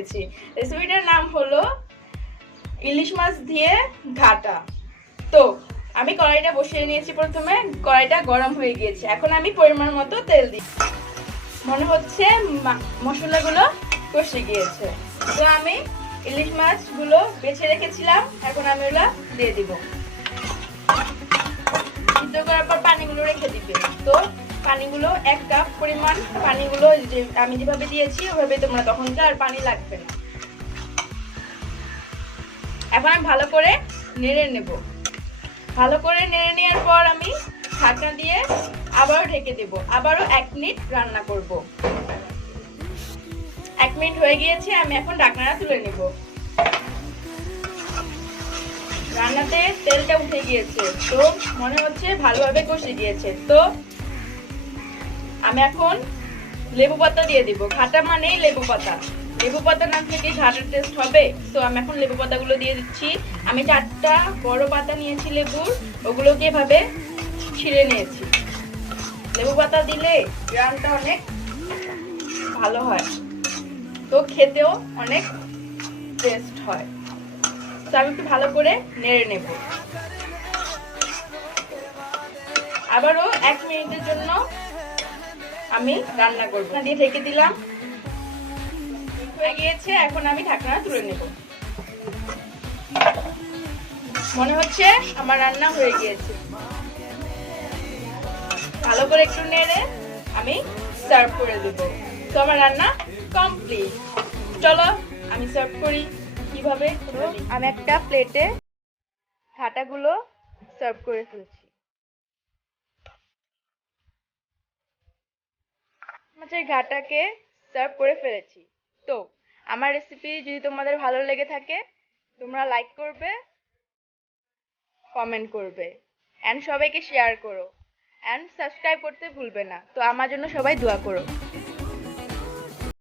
রেখেছি। রেসিপিটার নাম হলো ইলিশ মাছ দিয়ে ঘাটা। তো আমি কড়াইটা বসিয়ে নিয়েছি। প্রথমে কড়াইটা গরম হয়ে গিয়েছে, এখন আমি পরিমাণ মতো তেল দিই। মনে হচ্ছে মশলাগুলো কষে গিয়েছে। তো আমি ইলিশ মাছগুলো বেছে রেখেছিলাম, এখন আমি ওগুলো দিয়ে দিব। সিদ্ধ করার পর পানিগুলো রেখে দিবে। তো পানিগুলো 1 কাপ পরিমাণ পানিগুলো আমি যেভাবে দিয়েছি ওভাবে তোমরা তখনকার আর পানি লাগবে না। এখন আমি ভালো করে নেড়ে নেব। ভালো করে নেড়ে নেওয়ার পর আমি ঢাকনা দিয়ে আবারও ঢেকে দেব। আবারও 1 মিনিট রান্না করব। 1 মিনিট হয়ে গিয়েছে, আমি এখন ঢাকনাটা তুলে নেব। রান্নাতে তেলটা উঠে গিয়েছে, তো মনে হচ্ছে ভালোভাবে কষে গিয়েছে। তো আমি এখন লেবু পাতা দিয়ে দিব। ঘাটা মানেই লেবু পাতা, লেবু পাতা না থেকে ঘাটার টেস্ট হবে। তো আমি এখন লেবু পাতাগুলো দিয়ে দিচ্ছি। আমি 4টা বড় পাতা নিয়েছি লেবুর, ওগুলোকে এভাবে ছিঁড়ে নিয়েছি। লেবু পাতা দিলে গ্রানটা অনেক ভালো হয়, তো খেতেও অনেক টেস্ট হয়। তো আমি একটু ভালো করে নেড়ে নেব। আবারও 1 মিনিটের জন্য আমি রান্না করব। দিয়ে ঢেকে দিলাম। হয়ে গিয়েছে, এখন আমি ঢাকনা তুলে নেব। মনে হচ্ছে আমার রান্না হয়ে গিয়েছে। ভালো করে একটু নেড়ে আমি সার্ভ করে দেব। তো আমার রান্না কমপ্লিট। চলো আমি সার্ভ করি কিভাবে। আমি একটা প্লেটে ঘাটাগুলো সার্ভ করে ফেলছি। মাছের ঘাটাকে সার্ভ করে ফেলেছি। তো আমার রেসিপি যদি তোমাদের ভালো লেগে থাকে, তোমরা লাইক করবে, কমেন্ট করবে, এন্ড সবাইকে শেয়ার করো, এন্ড সাবস্ক্রাইব করতে ভুলবে না। তো আমার জন্য সবাই দোয়া করো।